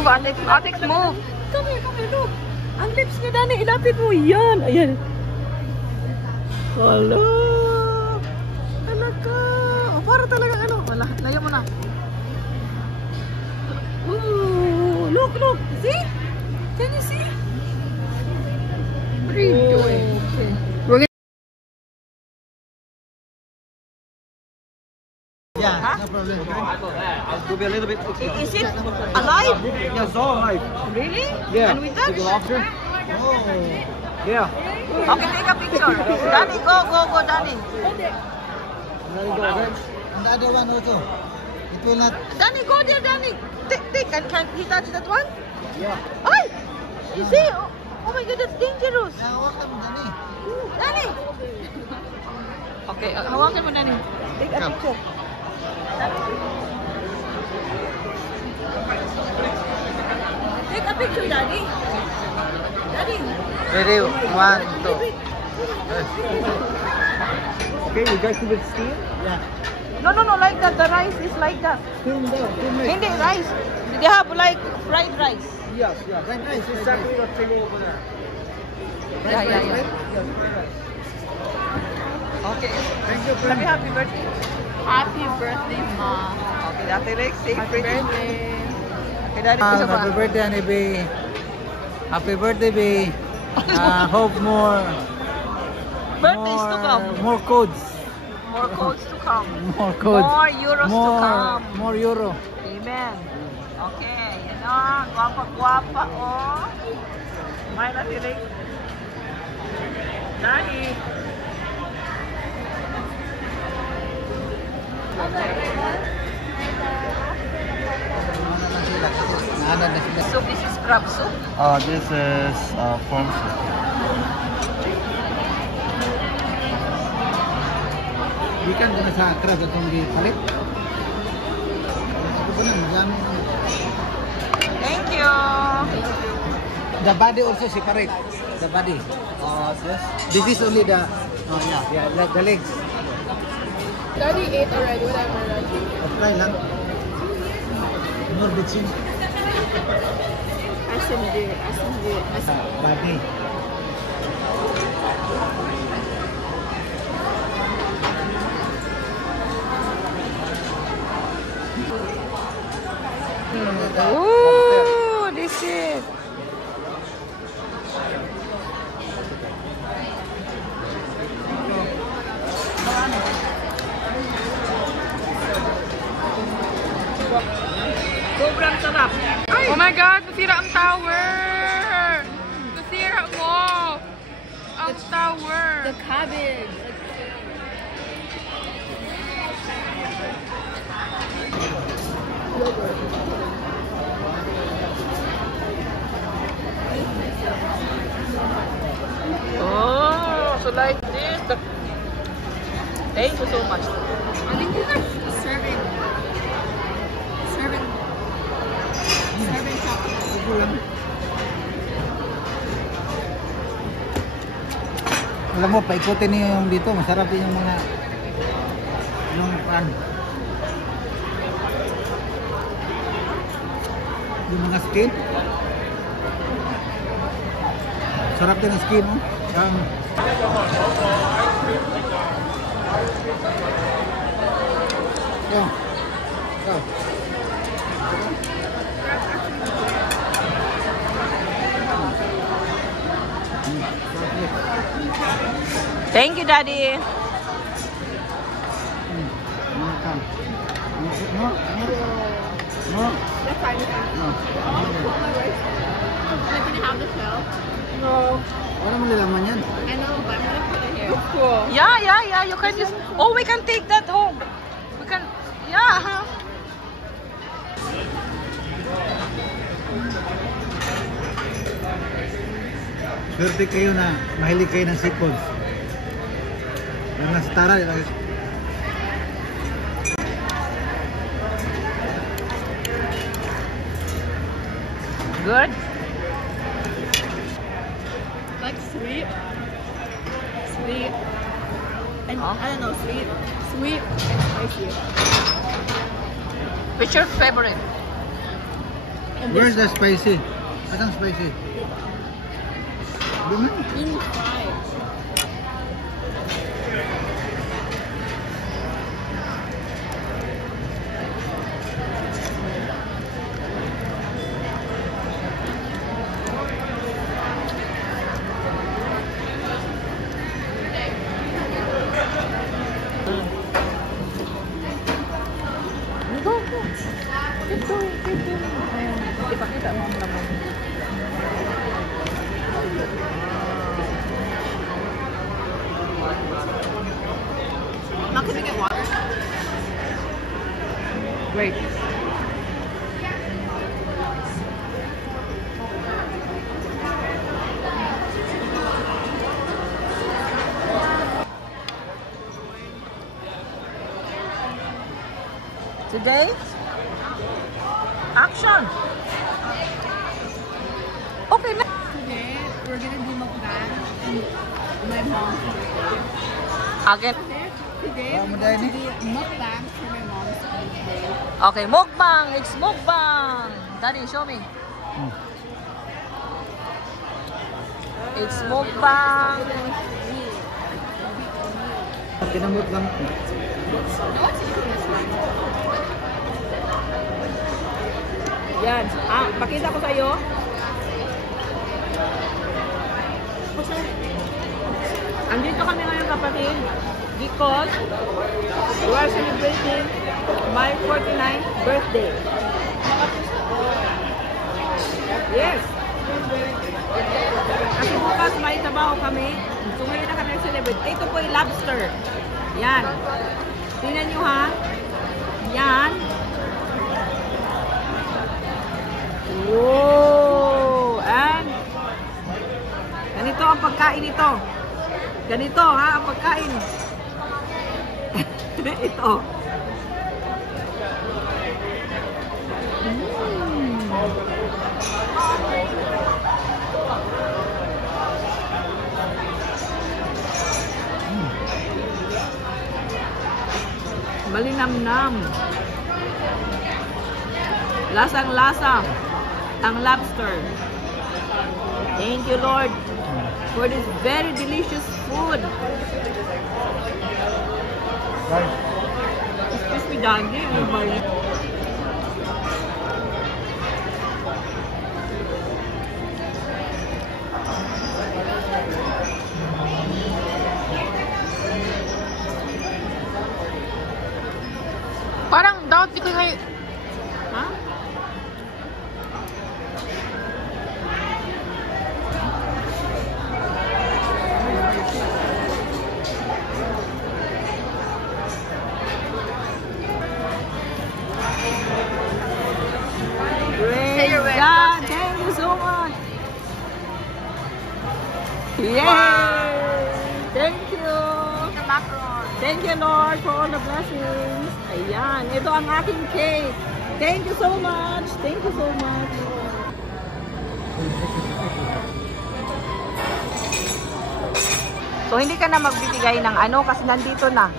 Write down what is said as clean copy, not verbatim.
Move, Alex. Alex, move. Come here, look. Ang lips ni Dani, ilapit mo. Yan, ayan. Hala. Talaga. O, para talaga ano. Wala, layo mo na. Ooh, look. See? Can you see? What are you doing? Okay. Yeah, no problem. I'll do a little bit. Is it alive? Yeah, it's all alive. Really? Yeah. Can we touch? Lobster? Oh. Yeah. Okay, take a picture. Danny, go, Danny. There you go, okay? And the other one also. It will not. Danny, go there, Danny. Take. Can he touch that one? Yeah. Ay! You see? Oh my God, that's dangerous. Yeah, hawakan mo, Dani. Danny! Okay, hawakan mo, Danny. Take a picture. Take a picture, Danny. Danny. Ready? 1, 2. Okay, you guys do it steam? Yeah. No, like that. The rice is like that. Steam though. Hindi, rice. They have like fried rice. Yes, yeah. Fried rice. It's exactly the thing over there. Yeah. Okay. Thank you, friend. Happy birthday. Happy birthday, Ma. Okay, Dati Rex, safe Happy birthday. birthday. Okay, Daddy, isa pa. Happy birthday, Honey B. Happy birthday, B. Hope more. Birthdays to come. More codes. More codes to come. More codes. More euros to come. More euro. Amen. Okay, yan o. Gwapa-gwapa, oh. May Dati Rex. Daddy. So this is crab soup. This is prawn soup. Ikan kena sa crab itong palit. Thank you. The body also separate. The body. This is only the. The legs. Daddy ate already. Whatever, Daddy. Try lang. More bitchin. SMG. Body. Ooh, this is. Sobrang sarap. Oh my God, nasira ang tower. Nasira mo. Ang tower. The cabbage. Oh, so like this. Thank you so much. I think these are serving chocolate. Alam mo, paikutin niyo yung dito. Masarap din yung mga pan. Yung mga skin. Sarap din ang skin, oh. Thank you, Daddy. That's fine. Am I gonna have the shell? No. Wala mo nilaman yan. I know, but I'm gonna put it here. Cool. Yeah. You can use. Oh, we can take that home. We can. Yeah. Swerte kayo na mahilig kayo ng seafood. Yung nasa Tara, Good. Like sweet, and I don't know, sweet, and spicy. What's your favorite? Where's the spicy? Asang spicy? Lemon? Inside. Ipakita mo ang laman. Now can we get water? Great. Today, action. Okay, Today, we're gonna do mukbang. My mom. again. Today, we're going to do mukbang for my mom's birthday. Okay, mukbang. It's mukbang. Daddy, show me. It's mukbang. Kinamot lang. Yan. Pakita ko sa'yo. Andito kami ngayon, kapatid, because we are celebrating my 49th birthday. Yes. Kasi bukas may trabaho kami. So ngayon na kami celebrate. Ito po yung lobster. Yan. Tingnan nyo ha. Yan. Wow! And ganito ang pagkain ito. Ganito ha, ang pagkain. Ito. Malinamnam. Lasang-lasa ang lobster. Thank you, Lord, for this very delicious food. Excuse me, Dandy. Parang doubt di ko kayo. Ha? Praise God! Thank you so much! Yay! Thank you! Thank you, Lord, for all the blessings. Ayan, ito ang aking cake. Thank you so much. Thank you so much. So, hindi ka na magbibigay ng ano kasi nandito na.